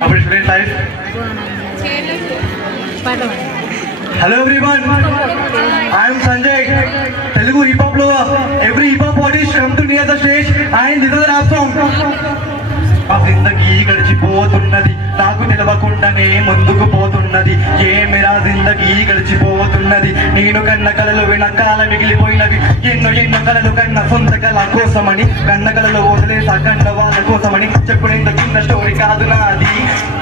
Our student life. Hello everyone, I am Sanjay, Telugu hip hop lover. Every hip hop artist come to near the stage and this is the rap song. ఆ జిందగీ గడిచిపోతున్నది నాకు తెలవకుండానే ముందుకు పోతున్నది ఏ మేరా జిందగీ గడిచిపోతున్నది నేను కన్న కలలు వెనకాల మిగిలిపోయినవి ఎన్నో ఎన్నో కలలు కన్న సొంత కళ కోసమని కన్న కళలు వదిలేసా కన్న వాళ్ళ కోసమని చెప్పుడేంత చిన్న స్టోరీ కాదు నాది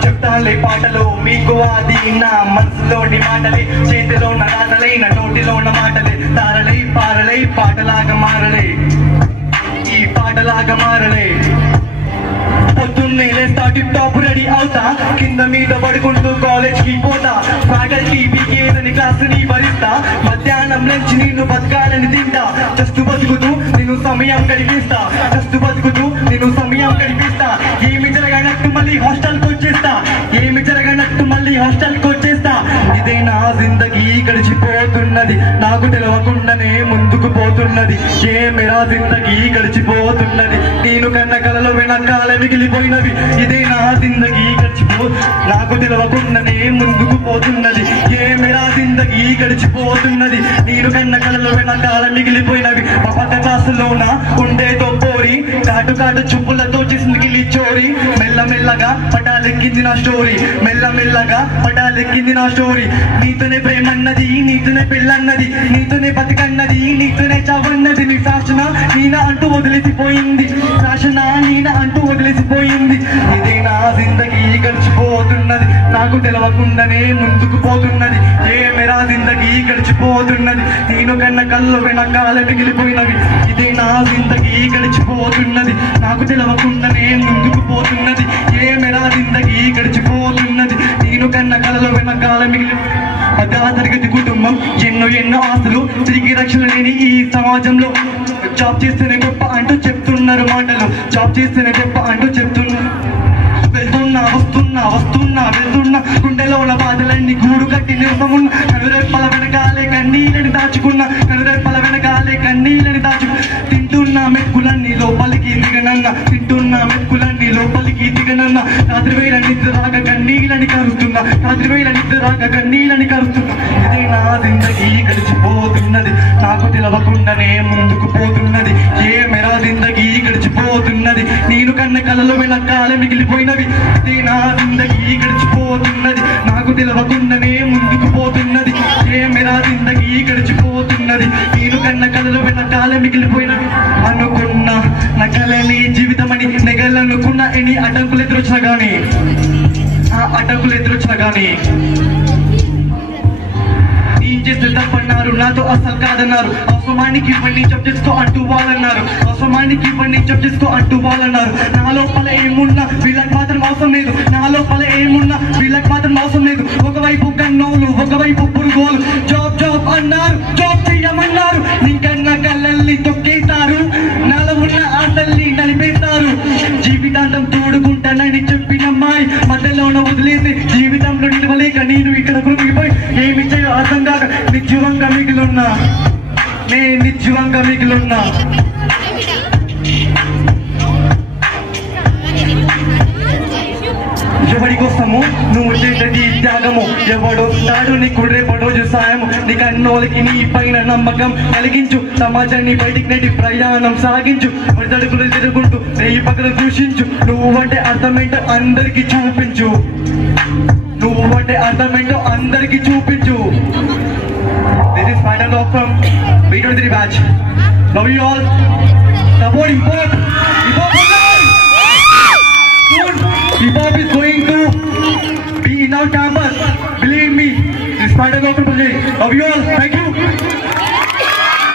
చెప్తాలే పాటలు మీకు అది నా మనసులోని మాటలే చేతిలో ఉన్న రాటలే నా నోటిలో ఉన్న మాటలే తారలై పారలై పాటలాగా మారలే ఈ పాటలాగా మారలే పొద్దున్నే లేస్తా టిప్ టాప్ రెడీ అవుతా కింద మీద పడుకుంటూ కాలేజ్ కి పోతా ఫ్యాకల్టీ పీకేదని క్లాసుని భరిస్తా మధ్యాహ్నం నుంచి నేను బతకాలని తింటా జస్ట్ బతుకుతూ నేను సమయం గడిపిస్తా జస్ట్ బతుకుతూ నేను సమయం గడిపిస్తా ఏమి జరగనట్టు మళ్ళీ హాస్టల్కి వచ్చేస్తా ఏమి జరగనట్టు మళ్ళీ హాస్టల్కి వచ్చేస్తా ఇదే నా జిందగీ గడిచిపోతున్నది నాకు తెలవకుండానే ముందుకు పోతున్నది ఏ మేరా జిందగీ గడిచిపోతున్నది నేను కన్న కలలో వెనకాల మిగిలిపోయినవి ఇదే నా జిందగీ గడిచిపో నాకు తెలవకుండానే ముందుకు పోతున్నది ఏ మేరా జిందగీ గడిచిపోతున్నది నేను కన్న కలలో వెనకాల మిగిలిపోయినవి మా పక్క క్లాసులోన ఉండేదో పోరి కాటు కాటు చూపులతో చేసిన గిలి చోరీ మెల్లమెల్లగా పటాలెక్కింది నా స్టోరీ మెల్లమెల్లగా పటాలెక్కింది నా స్టోరీ నీతోనే ప్రేమన్నది నీతోనే పెళ్ళన్నది నీతోనే బతికన్నది నీతోనే చావన్నది నీ శాసన నీనా అంటూ వదిలేసిపోయింది శాసన నీనా అంటూ వదిలేసిపోయింది ఇదే నా జిందగీ గడిచిపోతున్నది నాకు తెలవకుండానే ముందుకు పోతున్నది ఏ మేరా జిందగీ గడిచిపోతున్నది నేను కన్న కళ్ళు వెనకాల మిగిలిపోయినవి ఇదే నా జిందగీ గడిచిపోతున్నది నాకు తెలవకుండానే ముందుకు పోతున్నది ఏ మేరా జిందగీ గడిచిపోతున్నది నేను కన్న కళలో వెనకాల మిగిలి మధ్య తరగతి కుటుంబం ఎన్నో ఎన్నో ఆస్తులు తిరిగి రక్షణ లేని ఈ సమాజంలో జాబ్ చేస్తేనే గొప్ప అంటూ చెప్తున్నారు మాటలు జాబ్ చేస్తేనే గొప్ప అంటూ చెప్తున్నారు వెళ్తున్నా వస్తున్నా వెళ్తున్నా గుండెలో ఉన్న బాధలన్నీ గూడు కట్టి నిరసమున్న కనురెప్పల వెనకాలే కన్నీళ్ళని దాచుకున్నా కనురెప్పల వెనకాలే కన్నీళ్ళని తింటున్నా మెక్కులన్నీ లోపలికి దిగనన్న తింటున్నా మెక్కులన్నీ లోపలికి దిగనన్న రాత్రి వేళ నిద్ర రాక కన్నీళ్ళని కరుస్తున్నా రాత్రి వేళ నిద్ర రాక కన్నీళ్ళని కరుస్తున్నా ఇదే నా జిందగీ గడిచిపోతున్నది నాకు తెలవకుండానే ముందుకు పోతున్నది ఏ మేరా జిందగీ గడిచిపోతున్నది నేను కన్న కళలో వెనకాల మిగిలిపోయినవి ఇదే నా జిందగీ గడిచిపోతున్నది నాకు తెలవకుండానే ముందుకు పోతున్నది ఏ మేరా జిందగీ గడిచిపోతున్నది నేను కన్న కళలో వెనకాల మిగిలిపోయినవి అనుకున్నా నా కళని జీవితమని నెగలనుకున్న ఎన్ని అడ్డంకులు ఎదురొచ్చినా గానీ ఆ అడ్డంకులు ఎదురొచ్చినా గానీ చేస్తే తప్పన్నారు నాతో అసలు కాదన్నారు అవసరానికి ఇవన్నీ చెప్ చేసుకో అంటూ వాళ్ళన్నారు అవసరానికి ఇవన్నీ చెప్ చేసుకో అంటూ వాళ్ళన్నారు నా లోపల ఏమున్నా వీళ్ళకి మాత్రం అవసరం లేదు నా లోపల ఏమున్నా వీళ్ళకి మాత్రం అవసరం లేదు ఒకవైపు కన్నోలు ఒకవైపు పురుగోలు జాబ్ జాబ్ అన్నారు జాబ్ చెయ్యమన్నారు నీకన్నా కళ్ళల్ని తొక్కేస్తారు నాలో ఉన్న ఆశల్ని నలిపేస్తారు జీవితాంతం తోడుకుంటానని చెప్పిన అమ్మాయి మధ్యలోన వదిలేసి జీవితంలో నిలవలేక నేను ఇక్కడ కృంగిపోయి ఏమి చేయో అర్థం కాక నిజంగా మిగిలిన్నా నేను నిజంగా మిగిలిన్నా ఎవడి కోసము నువ్వు చేసేది త్యాగము ఎవడొస్తాడు నీకు రేపటి రోజు సాయము నీ కన్నోలకి నీ పైన నమ్మకం కలిగించు సమాజాన్ని బయటికి నెట్టి ప్రయాణం సాగించు వడదడుగులు తిరుగుంటూ నెయ్యి పక్కన దూషించు నువ్వు అంటే అర్థమేంటో అందరికి చూపించు నువ్వు అంటే అర్థమేంటో అందరికి చూపించు This is final off from B23 batch. Love you all. Support hip hop. Hip hop is alive. Soon, hip hop is going to be in our campus. Believe me. This is final off from Love you all. Thank you.